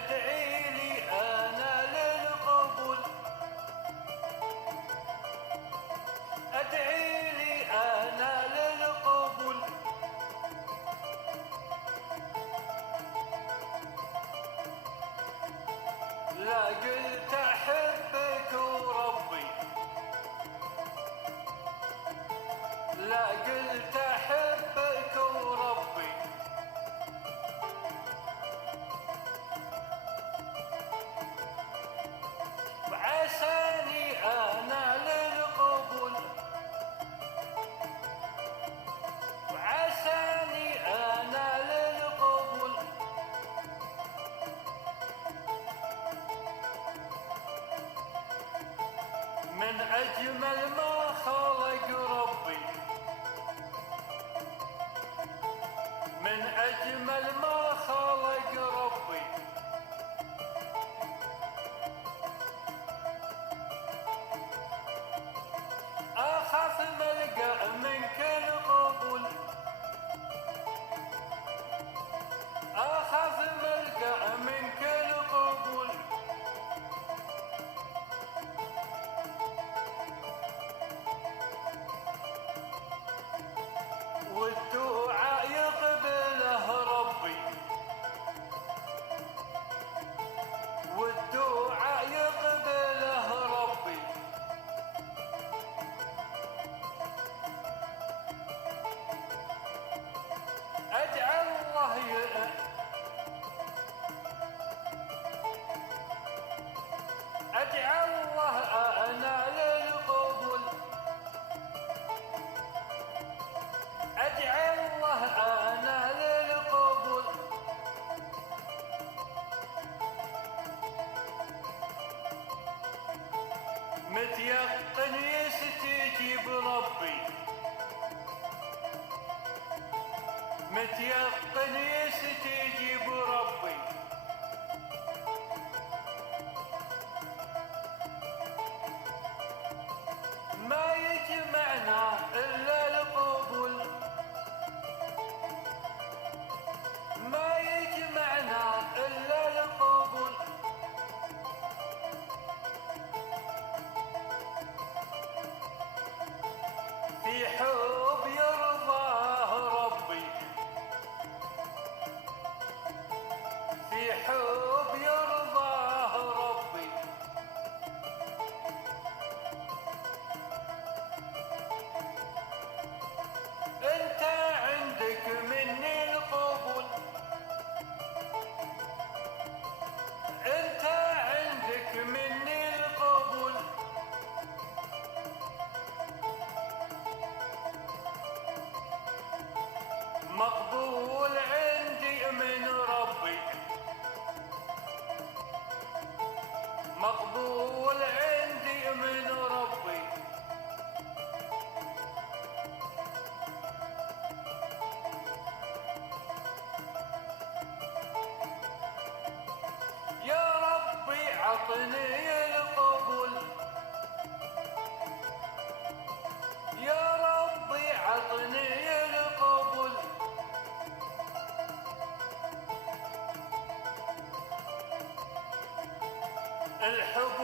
ادعي لي انا للقبول، ادعي لي انا للقبول. لا قلت احبك وربي، لا قلت احبك وربي. وعساني انا للقبول، وعساني انا للقبول. من اجمل ما خلق ربي، من اجمل ما خلق ربي. اخاف ملقى منك القبول، اخاف ملقى منك القبول. والدعاء يقبله ربي، والدعاء يقبله ربي. ادعى الله ادعى الله انا للقبول، ادعى الله انا للقبول. متيقن يستجيب ربي، متيقن يستجيب ربي. ما يجمعنا الا القبول، ما يجمعنا الا القبول. في حب يرضاه ربي، في حب يرضاه ربي. انت عندك مني القبول، انت عندك مني القبول. مقبول عندي من ربي، مقبول عندي من ربي. يا ربي عطني القبول، يا ربي عطني القبول. الحب